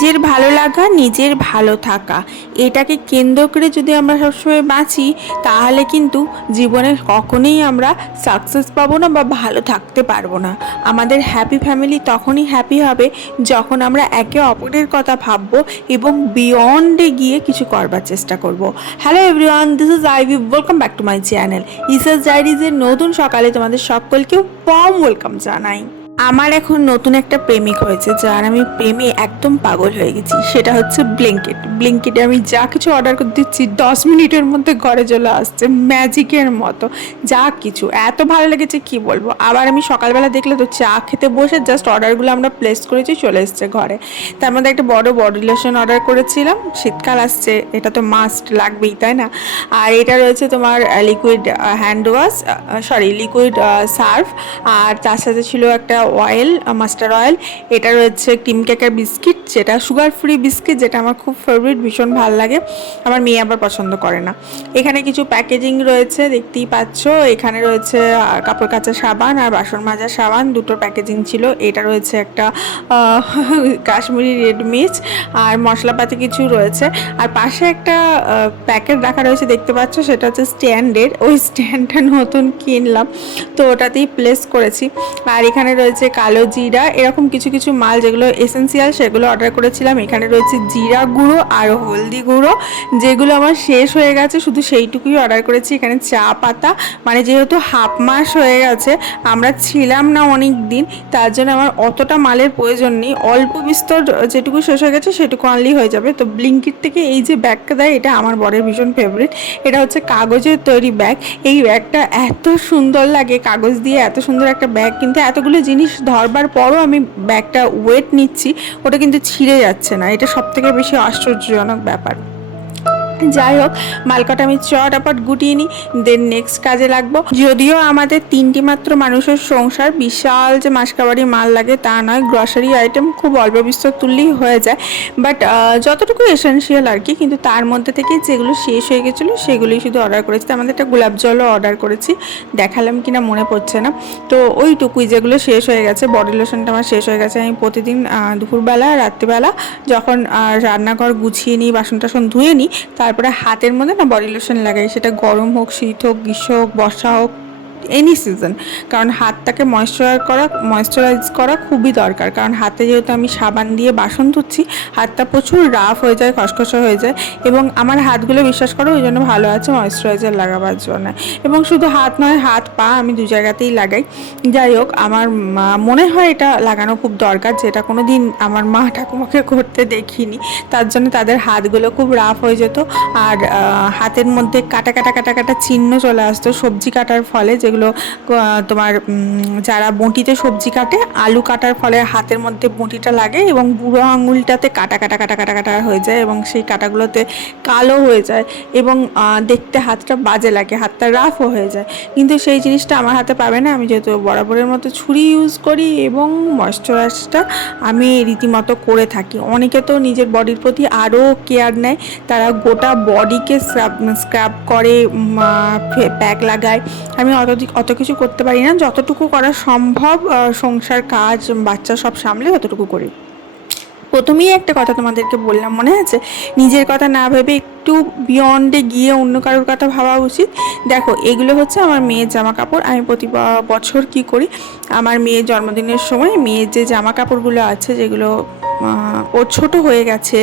নিজের ভালো লাগা, নিজের ভালো থাকা। এটাকে কেন্দ্র করে যদি আমরা সবসময় বাঁচি, তাহলে কিন্তু জীবনে কখনোই আমরা সাকসেস পাবো না বা ভালো থাকতে পারব না। আমাদের হ্যাপি ফ্যামিলি তখনই হ্যাপি হবে যখন আমরা একে অপরের কথা ভাববো এবং বিয়ন্ডে গিয়ে কিছু করবার চেষ্টা করব। Hello everyone this is Ivy welcome back to my channel ইসাস ডায়েরিজের নতুন সকালে তোমাদের সকলকেও ফর্ম ওয়েলকাম জানাই। আমার এখন নতুন একটা প্রেমিক হয়েছে, যার আমি প্রেমে একদম পাগল হয়ে গেছি। সেটা হচ্ছে ব্লিঙ্কিট। ব্লিঙ্কিটে আমি যা কিছু অর্ডার করে দিচ্ছি, দশ মিনিটের মধ্যে ঘরে চলে আসছে ম্যাজিকের মতো। যা কিছু। এত ভালো লেগেছে, কি বলব? আবার আমি সকালবেলা দেখলে তো চা খেতে বসে জাস্ট অর্ডারগুলো আমরা প্লেস করেছি, চলে এসছে ঘরে। তার মধ্যে একটা বড় বডি লোশন অর্ডার করেছিলাম। শীতকাল আসছে, এটা তো মাস্ট লাগবেই, তাই না? আর এটা রয়েছে তোমার liquid hand wash sorry liquid Surf আর তার সাথে ছিল একটা অয়েল মাস্টার অয়েল এটা রয়েছে ক্রিম কেকের বিস্কিট যেটা সুগার ফ্রি বিস্কিট যেটা আমার খুব ফেভারিট ভীষণ ভালো লাগে। আমার মেয়ে আবার পছন্দ করে না। এখানে কিছু প্যাকেজিং রয়েছে, দেখতেই পাচ্ছ। এখানে রয়েছে কাপড় কাচা সাবান আর বাসন মাজা সাবান, দুটো প্যাকেজিং ছিল। এটা রয়েছে একটা কাশ্মীরি রেড মির্চ আর মশলাপাতি কিছু রয়েছে। আর পাশে একটা প্যাকেট রাখা রয়েছে, দেখতে পাচ্ছ? সেটা হচ্ছে স্ট্যান্ডের ওই স্ট্যান্ডটা নতুন কিনলাম। তো ওটাতেই প্লেস করেছি। আর এখানে রয়েছে কালো জিরা, এরকম কিছু কিছু মাল যেগুলো এসেন্সিয়াল সেগুলো অর্ডার করেছিলাম। এখানে রয়েছে জিরা গুঁড়ো আর হলদি গুঁড়ো, যেগুলো আমার শেষ হয়ে গেছে, শুধু সেইটুকুই অর্ডার করেছি। এখানে চা পাতা মানে যেহেতু হাফ মাস হয়ে গেছে, আমরা ছিলাম না অনেক দিন তার জন্য আমার অতটা মালের প্রয়োজন নেই। অল্প বিস্তর যেটুকু শেষ হয়ে গেছে, সেটুকু আনলেই হয়ে যাবে। তো ব্লিঙ্কিট থেকে এই যে ব্যাগটা দেয়, এটা আমার বরের ভীষণ ফেভারিট এটা হচ্ছে কাগজের তৈরি ব্যাগ। এই ব্যাগটা এত সুন্দর লাগে, কাগজ দিয়ে এত সুন্দর একটা ব্যাগ কিন্তু। এতগুলো জিনিস ধরবার পরও আমি ব্যাগটা ওয়েট নিচ্ছি, ওটা কিন্তু ছিঁড়ে যাচ্ছে না। এটা সব থেকে বেশি আশ্চর্যজনক ব্যাপার। যাই হোক, মালকটা আমি চটাপট গুটিয়ে নিই দেন নেক্সট কাজে লাগবো। যদিও আমাদের তিনটি মাত্র মানুষের সংসার, বিশাল যে মাসকাবারি মাল লাগে তা নয় গ্রসারি আইটেম খুব অল্প বিস্তর তুললেই হয়ে যায়। বাট যতটুকু এসেন্সিয়াল আর কি, কিন্তু তার মধ্যে থেকে যেগুলো শেষ হয়ে গেছিল, সেগুলোই শুধু অর্ডার করেছি। আমাদের একটা গোলাপ জলও অর্ডার করেছি। দেখালাম কিনা মনে পড়ছে না। তো ওইটুকুই যেগুলো শেষ হয়ে গেছে, বডি লোশনটা আমার শেষ হয়ে গেছে। আমি প্রতিদিন দুপুরবেলা, রাত্রিবেলা যখন রান্নাঘর গুছিয়ে নিই বাসন টাসন ধুয়ে নিই তারপরে হাতের মধ্যে না বডি লোশন লাগাই। সেটা গরম হোক, শীত হোক, গ্রীষ্ম হোক, বর্ষা হোক এনি সিজন কারণ হাতটাকে ময়শ্চারাইজ করা ময়শ্চারাইজ করা খুবই দরকার। কারণ হাতে যেহেতু আমি সাবান দিয়ে বাসন ধুচ্ছি, হাতটা প্রচুর রাফ হয়ে যায়, খসখসে হয়ে যায় এবং আমার হাতগুলো বিশ্বাস করো ওই জন্য ভালো আছে ময়শ্চারাইজার লাগাবার জন্য। এবং শুধু হাত নয়, হাত, পা আমি দু জায়গাতেই লাগাই। যাই হোক, আমার মনে হয় এটা লাগানো খুব দরকার যেটা কোনো দিন আমার মা ঠাকুমাকে করতে দেখিনি। তার জন্য তাদের হাতগুলো খুব রাফ হয়ে যেত। আর হাতের মধ্যে কাটা কাটা কাটা কাটা চিহ্ন চলে আসতো। সবজি কাটার ফলে যেগুলো আহ, তোমার যারা বঁটিতে সবজি কাটে আলু কাটার ফলে হাতের মধ্যে বঁটিটা লাগে এবং বুড়ো আঙুলটাতে কাটা কাটা কাটা কাটা কাটা হয়ে যায় এবং সেই কাটাগুলোতে কালো হয়ে যায় এবং দেখতে হাতটা বাজে লাগে হাতটা রাফও হয়ে যায়। কিন্তু সেই জিনিসটা আমার হাতে পাবে না আমি যেহেতু বরাবরের মতো ছুরি ইউজ করি এবং ময়শ্চারাইজটা আমি রীতিমতো করে থাকি। অনেকে তো নিজের বডির প্রতি আরও কেয়ার নেয় তারা গোটা বডিকে স্ক্রাব স্ক্রাব করে প্যাক লাগায়। আমি অত অত কিছু করতে পারি না, যতটুকু করা সম্ভব সংসার, কাজ, বাচ্চা সব সামলে ততটুকু করি। প্রথমেই একটা কথা তোমাদেরকে বললাম মনে আছে? নিজের কথা না ভেবে একটু বিয়ন্ডে গিয়ে অন্য কারোর কথা ভাবা উচিত। দেখো, এগুলো হচ্ছে আমার মেয়ের জামা কাপড় আমি প্রতি বছর কি করি? আমার মেয়ের জন্মদিনের সময় মেয়ের যে জামা কাপড়গুলো আছে, যেগুলো ওর ছোট হয়ে গেছে,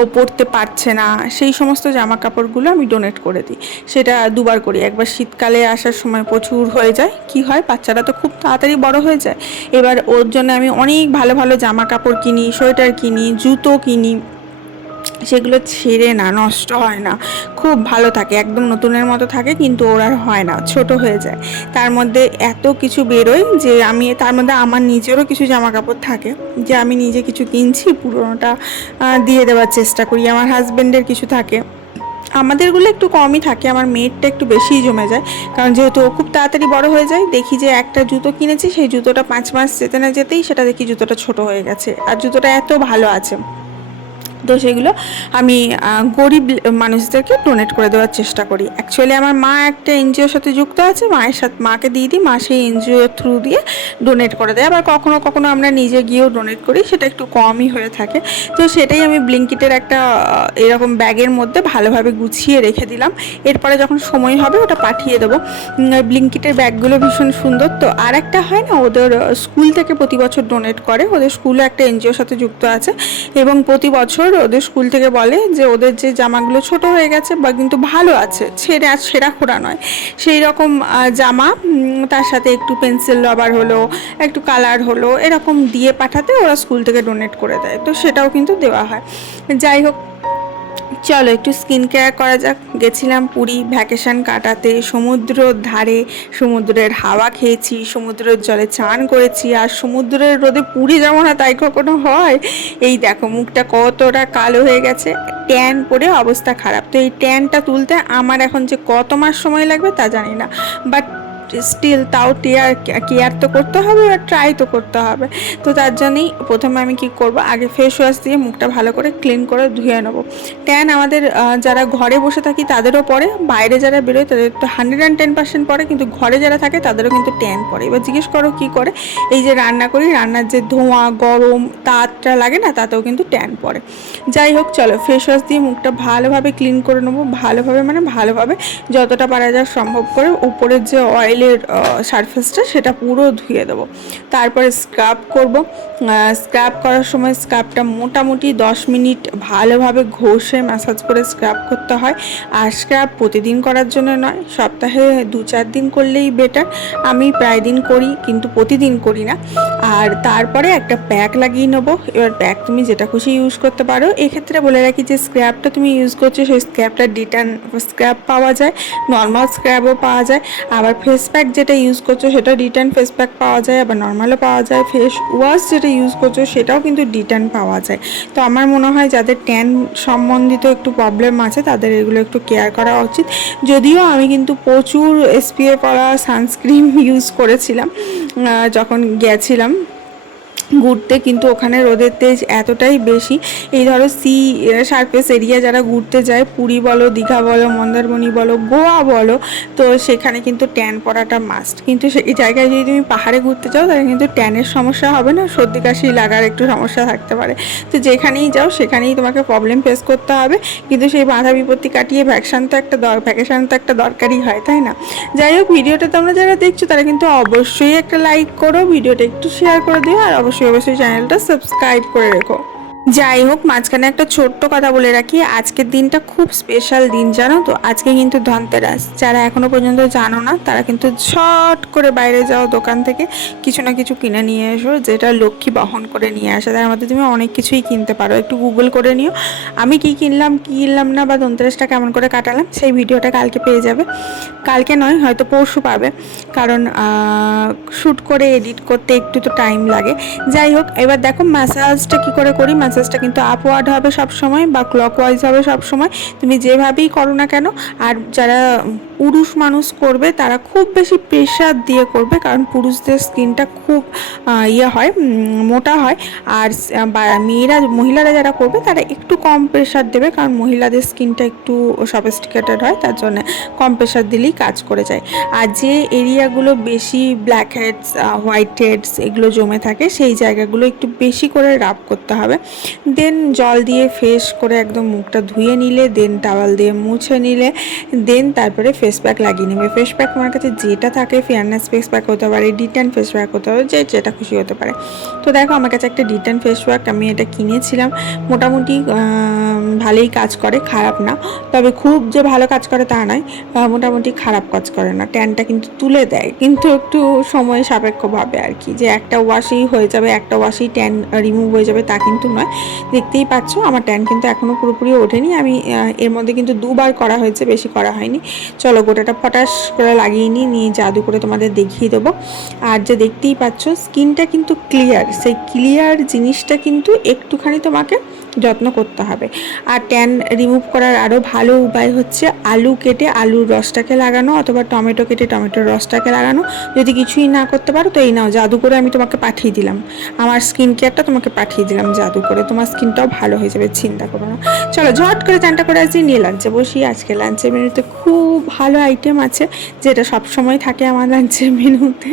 ও পরতে পারছে না, সেই সমস্ত জামা কাপড়গুলো আমি ডোনেট করে দিই। সেটা দুবার করি। একবার শীতকালে আসার সময় প্রচুর হয়ে যায়। কি হয়? বাচ্চারা তো খুব তাড়াতাড়ি বড় হয়ে যায়। এবার ওর জন্য আমি অনেক ভালো ভালো জামা কাপড় কিনি, সোয়েটার কিনি, জুতো কিনি। সেগুলো ছেড়ে না, নষ্ট হয় না। খুব ভালো থাকে, একদম নতুনের মতো থাকে কিন্তু ওর আর হয় না, ছোট হয়ে যায়। তার মধ্যে এত কিছু বেরোয় যে আমি, তার মধ্যে আমার নিজেরও কিছু জামা কাপড় থাকে যে আমি নিজে কিছু কিনছি, পুরোনোটা দিয়ে দেওয়ার চেষ্টা করি, আমার হাজব্যান্ডের কিছু থাকে। আমাদেরগুলো একটু কমই থাকে, আমার মেয়েরটা একটু বেশিই জমে যায়, কারণ যেহেতু ও খুব তাড়াতাড়ি বড় হয়ে যায়, দেখি যে একটা জুতো কিনেছি, সেই জুতোটা পাঁচ মাস যেতে না যেতেই সেটা দেখি জুতোটা ছোট হয়ে গেছে, আর জুতোটা এত ভালো আছে। তো সেগুলো আমি গরিব মানুষদেরকে ডোনেট করে দেওয়ার চেষ্টা করি। অ্যাকচুয়ালি আমার মা একটা এনজিওর সাথে যুক্ত আছে, মায়ের সাথে, মাকে দিয়ে দিই, মা সেই এনজিওর থ্রু দিয়ে ডোনেট করে দেয়। আবার কখনো কখনো আমরা নিজে গিয়েও ডোনেট করি, সেটা একটু কমই হয়ে থাকে। তো সেটাই আমি ব্লিঙ্কিটের একটা এরকম ব্যাগের মধ্যে ভালোভাবে গুছিয়ে রেখে দিলাম। এরপরে যখন সময় হবে ওটা পাঠিয়ে দেবো। ব্লিঙ্কিটের ব্যাগগুলো ভীষণ সুন্দর। তো আর একটা হয় না, ওদের স্কুল থেকে প্রতি বছর ডোনেট করে। ওদের স্কুলে একটা এনজিওর সাথে যুক্ত আছে। এবং প্রতি বছর ওদের স্কুল থেকে বলে যে ওদের যে জামাগুলো ছোট হয়ে গেছে বা কিন্তু ভালো আছে, ছেড়ে ছেঁড়া সেরা খোড়া নয়। সেই রকম জামা তার সাথে একটু পেন্সিল, রবার হলো, একটু কালার হলো, এরকম দিয়ে পাঠাতে ওরা স্কুল থেকে ডোনেট করে দেয়। তো সেটাও কিন্তু দেওয়া হয়। যাই হোক চলো একটু স্কিন কেয়ার করা যাক। গেছিলাম পুরী ভ্যাকেশন কাটাতে সমুদ্রর ধারে, সমুদ্রের হাওয়া খেয়েছি, সমুদ্রের জলে চান করেছি, আর সমুদ্রের রোদে পুরী যাব না তাই কখনো হয়? এই দেখো মুখটা কতটা কালো হয়ে গেছে ট্যান পরে অবস্থা খারাপ। তো এই ট্যানটা তুলতে আমার এখন যে কত মাস সময় লাগবে তা জানি না। বাট স্টিল তাও টেয়ার কেয়ার তো করতে হবে আর ট্রাই তো করতে হবে। তো তার জন্যই প্রথমে আমি কি করব? আগে ফেস ওয়াশ দিয়ে মুখটা ভালো করে ক্লিন করে ধুয়ে নেব। ট্যান আমাদের যারা ঘরে বসে থাকি তাদেরও পড়ে বাইরে যারা বেরোয় তাদের তো হান্ড্রেড অ্যান্ড টেন পার্সেন্ট পড়ে কিন্তু ঘরে যারা থাকে তাদেরও কিন্তু ট্যান পড়ে এবার জিজ্ঞেস করো কি করে? এই যে রান্না করি, রান্নার যে ধোঁয়া, গরম, তাতটা লাগে না, তাতেও কিন্তু ট্যান পড়ে যাই হোক, চলো ফেস ওয়াশ দিয়ে মুখটা ভালোভাবে ক্লিন করে নেব। ভালোভাবে মানে ভালোভাবে যতটা পারা যায় সম্ভব করে উপরের যে অয়েলের সারফেসটা সেটা পুরো ধুয়ে দেবো। তারপরে স্ক্রাব করব। স্ক্রাব করার সময় স্ক্রাবটা মোটামুটি দশ মিনিট ভালোভাবে ঘষে ম্যাসাজ করে স্ক্রাব করতে হয়। আর স্ক্রাব প্রতিদিন করার জন্য নয়, সপ্তাহে দু চার দিন করলেই বেটার আমি প্রায় দিন করি, কিন্তু প্রতিদিন করি না। আর তারপরে একটা প্যাক লাগিয়ে নেব। এবার প্যাক তুমি যেটা খুশি ইউজ করতে পারো। এক্ষেত্রে বলে রাখি যে স্ক্র্যাবটা তুমি ইউজ করছ, সেই স্ক্র্যাবটা ডিটার্ন স্ক্র্যাব পাওয়া যায়। নর্মাল স্ক্র্যাবও পাওয়া যায়। আবার ফেস প্যাক যেটা ইউজ করছ, সেটা রিটার্ন ফেস প্যাক পাওয়া যায়, আবার নর্মালও পাওয়া যায়। ফেস ওয়াশ যেটা ইউজ করছ, সেটাও কিন্তু রিটার্ন পাওয়া যায়। তো আমার মনে হয় যাদের ট্যান সম্বন্ধিত একটু প্রবলেম আছে, তাদের এগুলো একটু কেয়ার করা উচিত। যদিও আমি কিন্তু প্রচুর এসপিএ করা সানস্ক্রিন ইউজ করেছিলাম যখন গেছিলাম। ঘুরতে, কিন্তু ওখানে রোদের তেজ এতটাই বেশি। এই ধরো সি সার্ফেস এরিয়া যারা ঘুরতে যায়, পুরী বলো, দীঘা বলো, মন্দারমণি বলো, গোয়া বলো, তো সেখানে কিন্তু ট্যান পড়াটা মাস্ট কিন্তু সেই জায়গায় যদি তুমি পাহাড়ে ঘুরতে যাও, তাহলে কিন্তু ট্যানের সমস্যা হবে না, সর্দি, কাশি লাগার একটু সমস্যা থাকতে পারে। তো যেখানেই যাও, সেখানেই তোমাকে প্রবলেম ফেস করতে হবে। কিন্তু সেই বাধা বিপত্তি কাটিয়ে ভ্যাকসান তো একটা দর ভ্যাকেশান তো একটা দরকারই হয়, তাই না? যাই হোক, ভিডিওটা তোমরা যারা দেখছ, তারা কিন্তু অবশ্যই একটা লাইক করো, ভিডিওটা একটু শেয়ার করে দিও, আর অবশ্যই অবশ্যই চ্যানেলটা সাবস্ক্রাইব করে রেখো। যাই হোক, মাঝখানে একটা ছোট্ট কথা বলে রাখি। আজকের দিনটা খুব স্পেশাল দিন, জানো তো? আজকে কিন্তু ধনতেরাস। যারা এখনও পর্যন্ত জানো না, তারা কিন্তু ছট করে বাইরে যাও দোকান থেকে। কিছু না কিছু কিনে নিয়ে এসো, যেটা লক্ষ্মী বহন করে নিয়ে আসে। তার মধ্যে তুমি অনেক কিছুই কিনতে পারো। একটু গুগল করে নিও। আমি কি কিনলাম কি কিনলাম না, বা ধনতেরাসটা কেমন করে কাটালাম, সেই ভিডিওটা কালকে পেয়ে যাবে। কালকে নয়, হয়তো পরশু পাবে। কারণ শ্যুট করে, এডিট করতে একটু তো টাইম লাগে। যাই হোক, এবার দেখো ম্যাসাজটা কি করে করি? ম্যাসাজটা কিন্তু আপওয়ার্ড হবে সব সময় বা ক্লকওয়াইজ হবে সব সময় তুমি যেভাবেই করো না কেন, আর যারা পুরুষ মানুষ করবে, তারা খুব বেশি প্রেশার দিয়ে করবে, কারণ পুরুষদের স্কিনটা খুব ইয়ে হয় মোটা হয়। আর মেয়েরা, মহিলারা যারা করবে, তারা একটু কম প্রেশার দেবে, কারণ মহিলাদের স্কিনটা একটু সফিস্টিকেটেড হয়, তার জন্য কম প্রেশার দিলেই কাজ করে যায়। আর যে এরিয়াগুলো বেশি ব্ল্যাক হেডস হোয়াইট হেডস এগুলো জমে থাকে, সেই জায়গাগুলো একটু বেশি করে রাব করতে হবে। দেন জল দিয়ে ফেস করে একদম মুখটা ধুয়ে নিলে দেন টাওয়াল দিয়ে মুছে নিলে দেন তারপরে ফেস প্যাক লাগিয়ে নেবে। ফেস প্যাক আমার কাছে যেটা থাকে ফেয়ারনেস ফেস প্যাক হতে পারে ডিটেন ফেস প্যাক হতে পারে, যে যেটা খুশি হতে পারে। তো দেখো, আমার কাছে একটা ডিটেন ফেস প্যাক আমি এটা কিনেছিলাম। মোটামুটি ভালোই কাজ করে, খারাপ না। তবে খুব যে ভালো কাজ করে তা নয় মোটামুটি খারাপ কাজ করে না। ট্যানটা কিন্তু তুলে দেয়, কিন্তু একটু সময় সাপেক্ষভাবে আর কি। যে একটা ওয়াশেই হয়ে যাবে, একটা ওয়াশেই ট্যান রিমুভ হয়ে যাবে তা কিন্তু নয়। দেখতেই পাচ্ছ, আমার ট্যান কিন্তু এখনও পুরোপুরি ওঠেনি। আমি এর মধ্যে কিন্তু দুবার করা হয়েছে, বেশি করা হয়নি। চলো গোটাটা ফটাস করে লাগিয়ে নিই নিয়ে জাদু করে তোমাদের দেখিয়ে দেবো। আর যে দেখতেই পাচ্ছ স্কিনটা কিন্তু ক্লিয়ার সেই ক্লিয়ার জিনিসটা কিন্তু একটুখানি তোমাকে যত্ন করতে হবে। আর ট্যান রিমুভ করার আরও ভালো উপায় হচ্ছে আলু কেটে আলুর রসটাকে লাগানো অথবা টমেটো কেটে টমেটোর রসটাকে লাগানো। যদি কিছুই না করতে পারো তো এই নাও, জাদু করে আমি তোমাকে পাঠিয়ে দিলাম। আমার স্কিন কেয়ারটা তোমাকে পাঠিয়ে দিলাম জাদু করে। তোমার স্কিনটাও ভালো হয়ে যাবে, চিন্তা করো না। চলো ঝট করে চানটা করে আজকে নিয়ে লাঞ্চে বসি। আজকে লাঞ্চের মেনুতে খুব ভালো আইটেম আছে, যেটা সব সময় থাকে আমার লাঞ্চের মেনুতে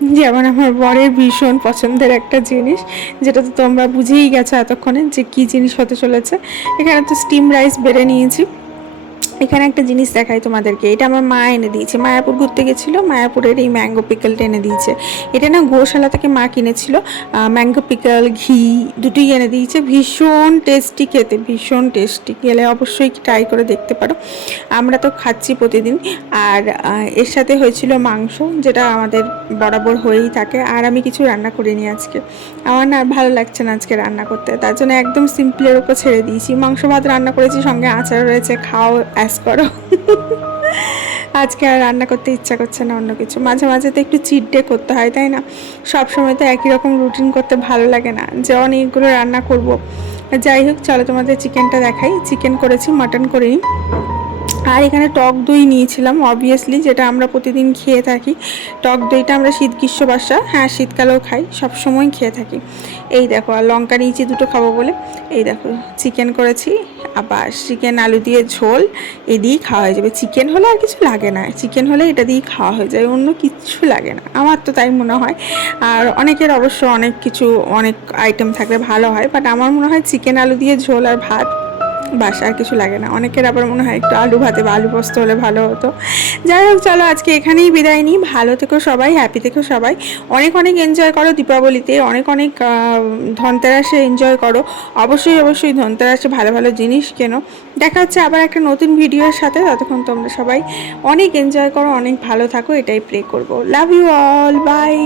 যেমন আমার বরের ভীষণ পছন্দের একটা জিনিস, যেটা তো তোমরা বুঝেই গেছো এতক্ষণে যে কী জিনিস হতে চলেছে। এখানে তো স্টিম রাইস বেড়ে নিয়েছি। এখানে একটা জিনিস দেখাই তোমাদেরকে। এটা আমার মা এনে দিয়েছে। মায়াপুর ঘুরতে গেছিল, মায়াপুরের এই ম্যাঙ্গো পিকলটা এনে দিয়েছে। এটা না গোশালা থেকে মা কিনেছিল। ম্যাঙ্গো পিকল ঘি দুটোই এনে দিয়েছে। ভীষণ টেস্টি খেতে, ভীষণ টেস্টি গেলে অবশ্যই ট্রাই করে দেখতে পারো। আমরা তো খাচ্ছি প্রতিদিন। আর এর সাথে হয়েছিল মাংস, যেটা আমাদের বরাবর হয়েই থাকে। আর আমি কিছু রান্না করিনি আজকে। আমার না ভালো লাগছে না আজকে রান্না করতে। তার জন্য একদম সিম্পলের উপর ছেড়ে দিয়েছি। মাংস ভাত রান্না করেছি, সঙ্গে আচার রয়েছে খাও অ্যাস করো। আজকে আর রান্না করতে ইচ্ছা করছে না অন্য কিছু। মাঝে মাঝে তো একটু চিট ডে করতে হয়, তাই না? সব সময় তো একই রকম রুটিন করতে ভালো লাগে না। যে অনেকগুলো রান্না করব। যাই হোক, চলো তোমাদের চিকেনটা দেখাই। চিকেন করেছি মাটন করিনি। আর এখানে টক দই নিয়েছিলাম অবভিয়াসলি যেটা আমরা প্রতিদিন খেয়ে থাকি। টক দইটা আমরা শীত গ্রীষ্ম বাসা হ্যাঁ শীতকালেও খাই সব সময় খেয়ে থাকি। এই দেখো, আর লঙ্কা নিয়েছি দুটো খাব বলে। এই দেখো চিকেন করেছি, আবার চিকেন আলু দিয়ে ঝোল, এ দিয়েই খাওয়া হয়ে যাবে। চিকেন হলে আর কিছু লাগে না চিকেন হলে এটা দিয়েই খাওয়া হয়ে যায়, অন্য কিচ্ছু লাগে না। আমার তো তাই মনে হয়। আর অনেকের অবশ্য অনেক কিছু, অনেক আইটেম থাকলে ভালো হয় বাট আমার মনে হয় চিকেন আলু দিয়ে ঝোল আর ভাত বাস, আর কিছু লাগে না। অনেকের আবার মনে হয় একটু আলু ভাতে বা আলু পোস্ত হলে ভালো হতো। যাই হোক, চলো আজকে এখানেই বিদায় নিই। ভালো থেকো সবাই হ্যাপি থেকো সবাই। অনেক অনেক এনজয় করো দীপাবলিতে, অনেক অনেক ধনতেরাসে এনজয় করো। অবশ্যই অবশ্যই ধনতেরাসে ভালো ভালো জিনিস কেনো। দেখা হচ্ছে আবার একটা নতুন ভিডিওর সাথে। ততক্ষণ তোমরা সবাই অনেক এনজয় করো, অনেক ভালো থাকো। এটাই প্রে করব। Love you all by